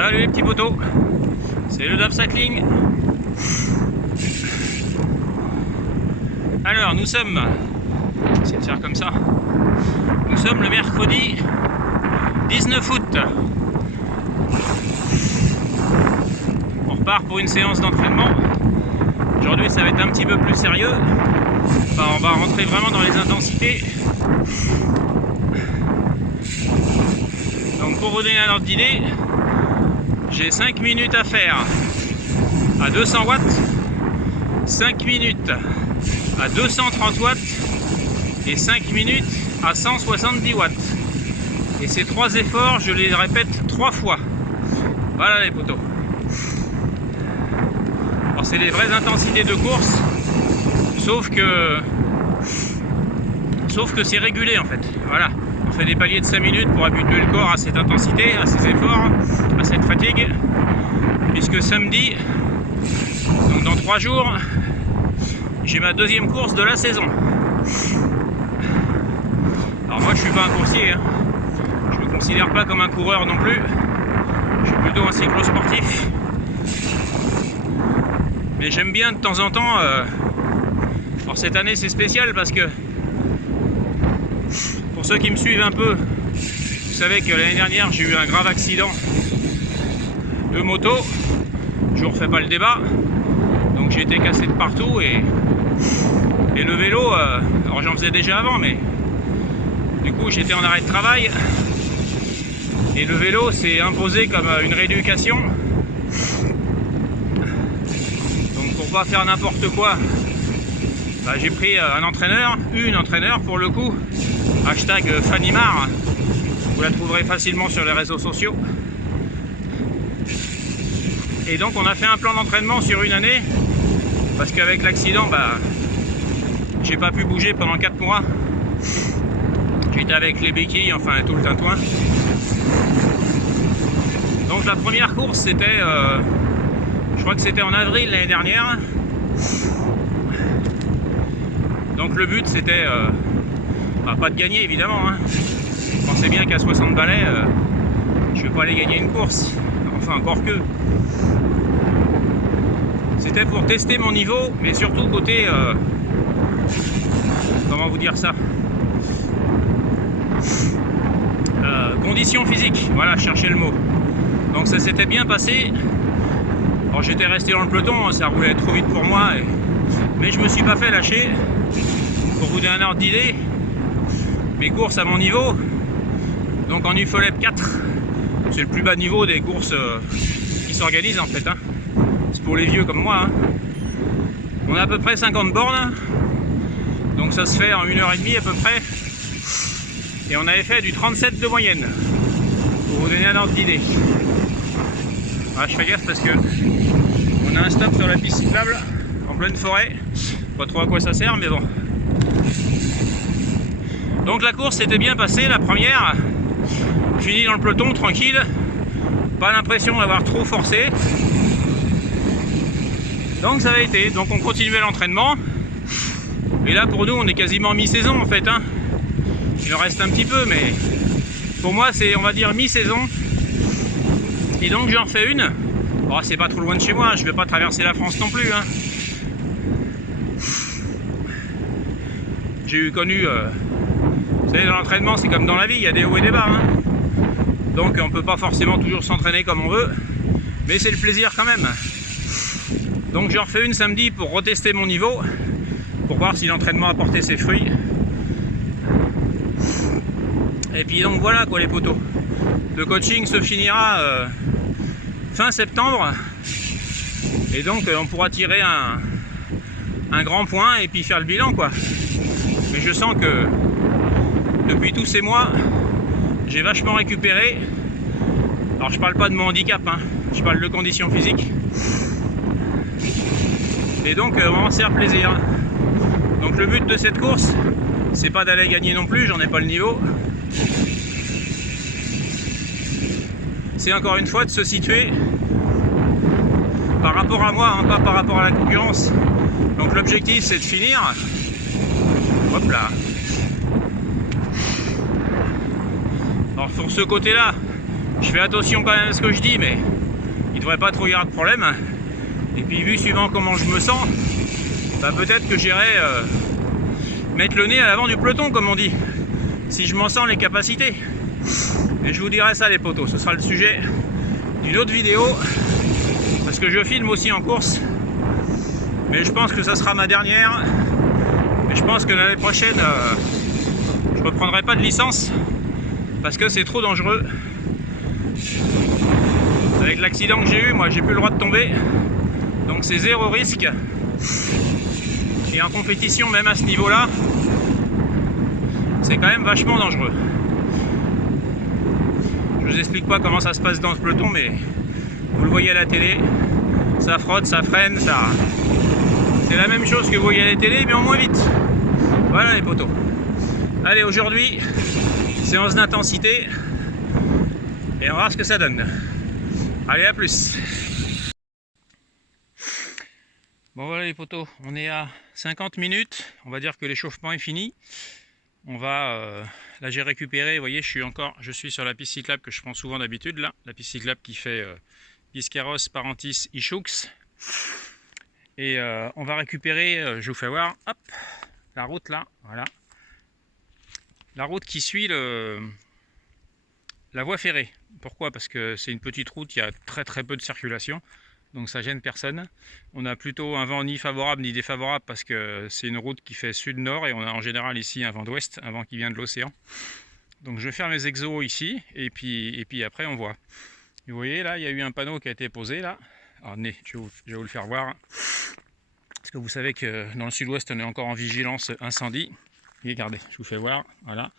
Salut les petits potos, c'est le DAF Cycling. Alors nous sommes, c'est de faire comme ça, nous sommes le mercredi 19 août. On repart pour une séance d'entraînement. Aujourd'hui ça va être un petit peu plus sérieux. Enfin, on va rentrer vraiment dans les intensités. Donc pour vous donner un ordre d'idée, j'ai 5 minutes à faire à 200 watts, 5 minutes à 230 watts et 5 minutes à 170 watts. Et ces 3 efforts, je les répète 3 fois. Voilà les potos. Alors c'est des vraies intensités de course, sauf que c'est régulé en fait. Voilà. On fait des paliers de 5 minutes pour habituer le corps à cette intensité, à ces efforts, à cette fatigue. Puisque samedi, donc dans 3 jours, j'ai ma deuxième course de la saison. Alors moi je suis pas un coursier, hein. Je me considère pas comme un coureur non plus. Je suis plutôt un cyclo-sportif. Mais j'aime bien de temps en temps. Alors cette année c'est spécial parce que pour ceux qui me suivent un peu, vous savez que l'année dernière j'ai eu un grave accident de moto. Je vous refais pas le débat. Donc j'ai été cassé de partout et le vélo, alors j'en faisais déjà avant, mais du coup j'étais en arrêt de travail et le vélo s'est imposé comme une rééducation. Donc pour pas faire n'importe quoi, bah, j'ai pris une entraîneur pour le coup, hashtag Fanimar, vous la trouverez facilement sur les réseaux sociaux. Et donc on a fait un plan d'entraînement sur une année, parce qu'avec l'accident, bah, j'ai pas pu bouger pendant 4 mois. J'étais avec les béquilles, enfin tout le tintouin. Donc la première course c'était, je crois que c'était en avril l'année dernière. Donc le but c'était, bah, pas de gagner évidemment, hein. Pensez bien qu'à 60 balais, je vais pas aller gagner une course. Enfin encore que. C'était pour tester mon niveau, mais surtout côté, comment vous dire ça, conditions physiques, voilà, cherchez le mot. Donc ça s'était bien passé. Alors j'étais resté dans le peloton, ça roulait trop vite pour moi, mais je me suis pas fait lâcher. Pour vous donner un ordre d'idée, mes courses à mon niveau, donc en UFOLEP 4, c'est le plus bas niveau des courses qui s'organisent en fait, hein. C'est pour les vieux comme moi, hein. On a à peu près 50 bornes, donc ça se fait en 1h30 à peu près, et on avait fait du 37 de moyenne, pour vous donner un ordre d'idée. Voilà, je fais gaffe parce que on a un stop sur la piste cyclable en pleine forêt, pas trop à quoi ça sert, mais bon. Donc la course s'était bien passée, la première, fini dans le peloton tranquille, pas l'impression d'avoir trop forcé. Donc ça a été, donc on continuait l'entraînement. Et là pour nous on est quasiment mi-saison en fait, hein. Il en reste un petit peu, mais pour moi c'est, on va dire, mi-saison. Et donc j'en fais une. Bon, c'est pas trop loin de chez moi, je vais pas traverser la France non plus, hein. J'ai eu connu, vous savez, dans l'entraînement c'est comme dans la vie, il y a des hauts et des bas, hein. Donc on peut pas forcément toujours s'entraîner comme on veut, mais c'est le plaisir quand même. Donc j'en refais une samedi pour retester mon niveau, pour voir si l'entraînement a porté ses fruits. Et puis donc voilà quoi les potos. Le coaching se finira fin septembre. Et donc on pourra tirer un grand point et puis faire le bilan quoi. Mais je sens que depuis tous ces mois, j'ai vachement récupéré. Alors je parle pas de mon handicap, hein, je parle de conditions physiques. Et donc on va se faire plaisir. Donc le but de cette course, c'est pas d'aller gagner non plus, j'en ai pas le niveau. C'est encore une fois de se situer par rapport à moi, hein, pas par rapport à la concurrence. Donc l'objectif c'est de finir. Hop là. Alors sur ce côté là, Je fais attention quand même à ce que je dis, mais il devrait pas trop y avoir de problème. Et puis vu suivant comment je me sens, bah peut-être que j'irai mettre le nez à l'avant du peloton, comme on dit, si je m'en sens les capacités. Et je vous dirai ça les potos, ce sera le sujet d'une autre vidéo, parce que je filme aussi en course, mais je pense que ça sera ma dernière. Et je pense que l'année prochaine je reprendrai pas de licence parce que c'est trop dangereux. Avec l'accident que j'ai eu, moi j'ai plus le droit de tomber, donc c'est zéro risque. Et en compétition, même à ce niveau là, c'est quand même vachement dangereux. Je vous explique pas comment ça se passe dans ce peloton, mais vous le voyez à la télé, ça frotte, ça freine, ça... c'est la même chose que vous voyez à la télé, mais en moins vite. Voilà les potos. Allez, aujourd'hui, séance d'intensité, et on va voir ce que ça donne. Allez, à plus. Bon voilà les potos, on est à 50 minutes, on va dire que l'échauffement est fini. On va, là j'ai récupéré, vous voyez, je suis sur la piste cyclable que je prends souvent d'habitude, là, la piste cyclable qui fait Biscarrosse, Parentis, Ichoux. Et on va récupérer, je vous fais voir, hop, la route là, voilà. La route qui suit la voie ferrée. Pourquoi? Parce que c'est une petite route, il y a très peu de circulation, donc ça gêne personne. On a plutôt un vent ni favorable ni défavorable parce que c'est une route qui fait sud-nord et on a en général ici un vent d'ouest, un vent qui vient de l'océan. Donc je vais faire mes exos ici et puis après on voit. Vous voyez là, il y a eu un panneau qui a été posé là. Alors je vais vous le faire voir. Parce que vous savez que dans le sud-ouest on est encore en vigilance incendie. Et regardez, je vous fais voir, voilà.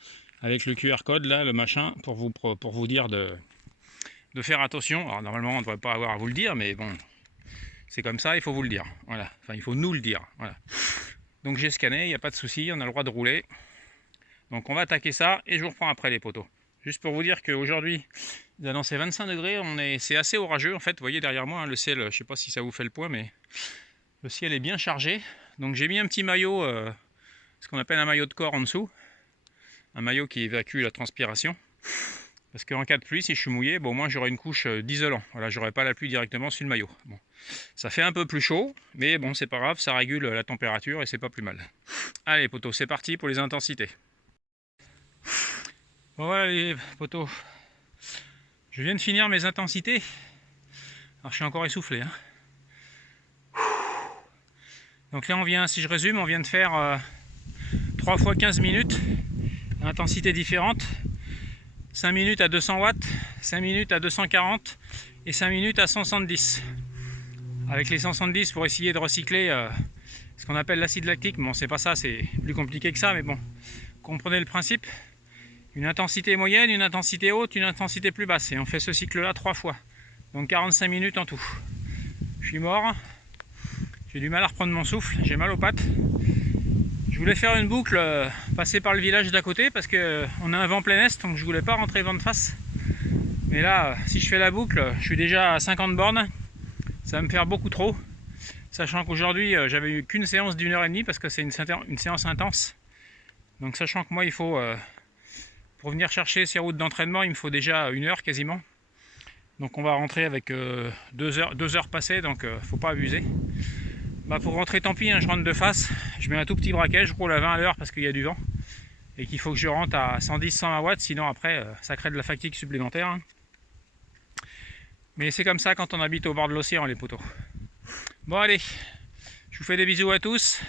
Avec le QR code là, le machin, pour vous dire de faire attention. Alors normalement on ne devrait pas avoir à vous le dire, mais bon, c'est comme ça, il faut vous le dire. Voilà, enfin il faut nous le dire. Voilà. Donc j'ai scanné, il n'y a pas de souci, on a le droit de rouler. Donc on va attaquer ça et je vous reprends après les potos. Juste pour vous dire qu'aujourd'hui, il a annoncé 25 degrés, c'est assez orageux en fait. Vous voyez derrière moi, hein, le ciel, je ne sais pas si ça vous fait le point, mais le ciel est bien chargé. Donc j'ai mis un petit maillot, ce qu'on appelle un maillot de corps en dessous. Un maillot qui évacue la transpiration. Parce qu'en cas de pluie, si je suis mouillé, bon, au moins j'aurai une couche d'isolant. Voilà, j'aurai pas la pluie directement sur le maillot. Bon. Ça fait un peu plus chaud, mais bon, c'est pas grave, ça régule la température et c'est pas plus mal. Allez potos, c'est parti pour les intensités. Bon voilà les potos, je viens de finir mes intensités. Alors je suis encore essoufflé. Hein. Donc là on vient, si je résume, on vient de faire 3 fois 15 minutes, intensité différente. 5 minutes à 200 watts, 5 minutes à 240 et 5 minutes à 170. Avec les 170 pour essayer de recycler ce qu'on appelle l'acide lactique. Bon, c'est pas ça, c'est plus compliqué que ça, mais bon, comprenez le principe. Une intensité moyenne, une intensité haute, une intensité plus basse. Et on fait ce cycle-là 3 fois. Donc 45 minutes en tout. Je suis mort. J'ai du mal à reprendre mon souffle, j'ai mal aux pattes. Je voulais faire une boucle, passer par le village d'à côté parce qu'on a un vent plein est, donc je voulais pas rentrer vent de face. Mais là, si je fais la boucle, je suis déjà à 50 bornes. Ça va me faire beaucoup trop. Sachant qu'aujourd'hui, j'avais eu qu'une séance d'1h30 parce que c'est une séance intense. Donc sachant que moi, il faut, pour venir chercher ces routes d'entraînement, il me faut déjà 1 heure quasiment. Donc on va rentrer avec 2 heures passées, donc faut pas abuser. Bah pour rentrer, tant pis, hein, je rentre de face, je mets un tout petit braquet, je roule à 20 à l'heure parce qu'il y a du vent et qu'il faut que je rentre à 110-120 watts, sinon après ça crée de la fatigue supplémentaire. Hein. Mais c'est comme ça quand on habite au bord de l'océan les potos. Bon allez, je vous fais des bisous à tous.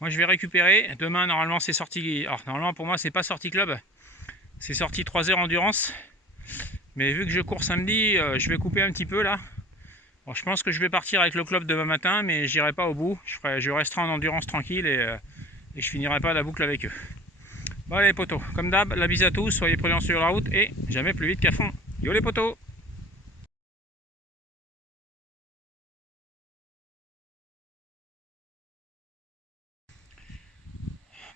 Moi je vais récupérer, demain normalement c'est sorti, alors normalement pour moi c'est pas sorti club, c'est sorti 3 heures endurance. Mais vu que je cours samedi, je vais couper un petit peu là. Bon, je pense que je vais partir avec le club demain matin, mais j'irai pas au bout. Je resterai en endurance tranquille et je finirai pas la boucle avec eux. Bon allez les potos, comme d'hab, la bise à tous, soyez prudents sur la route et jamais plus vite qu'à fond. Yo les potos!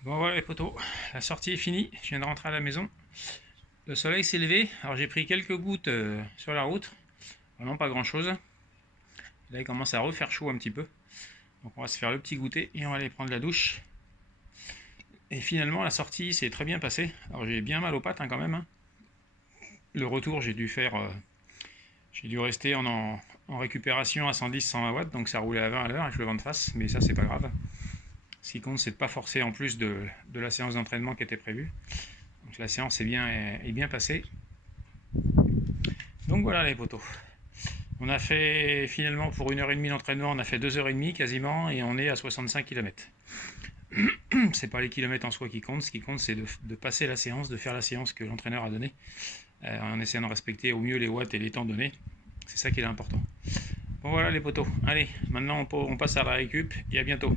Bon voilà les potos, la sortie est finie, je viens de rentrer à la maison. Le soleil s'est levé, alors j'ai pris quelques gouttes sur la route, vraiment pas grand chose. Là il commence à refaire chaud un petit peu, donc on va se faire le petit goûter et on va aller prendre la douche. Et finalement la sortie s'est très bien passée, alors j'ai bien mal aux pattes hein, quand même. Hein. le retour, j'ai dû rester en récupération à 110-120 watts, donc ça roulait à 20 à l'heure avec le vent de face, mais ça c'est pas grave. Ce qui compte, c'est de pas forcer en plus de la séance d'entraînement qui était prévue. Donc la séance est bien passée. Donc voilà les potos. On a fait finalement pour 1h30 d'entraînement, on a fait 2h30 quasiment et on est à 65 km. C'est pas les kilomètres en soi qui comptent, ce qui compte c'est de passer la séance, de faire la séance que l'entraîneur a donnée, en essayant de respecter au mieux les watts et les temps donnés. C'est ça qui est important. Bon voilà les potos, allez, maintenant on passe à la récup et à bientôt.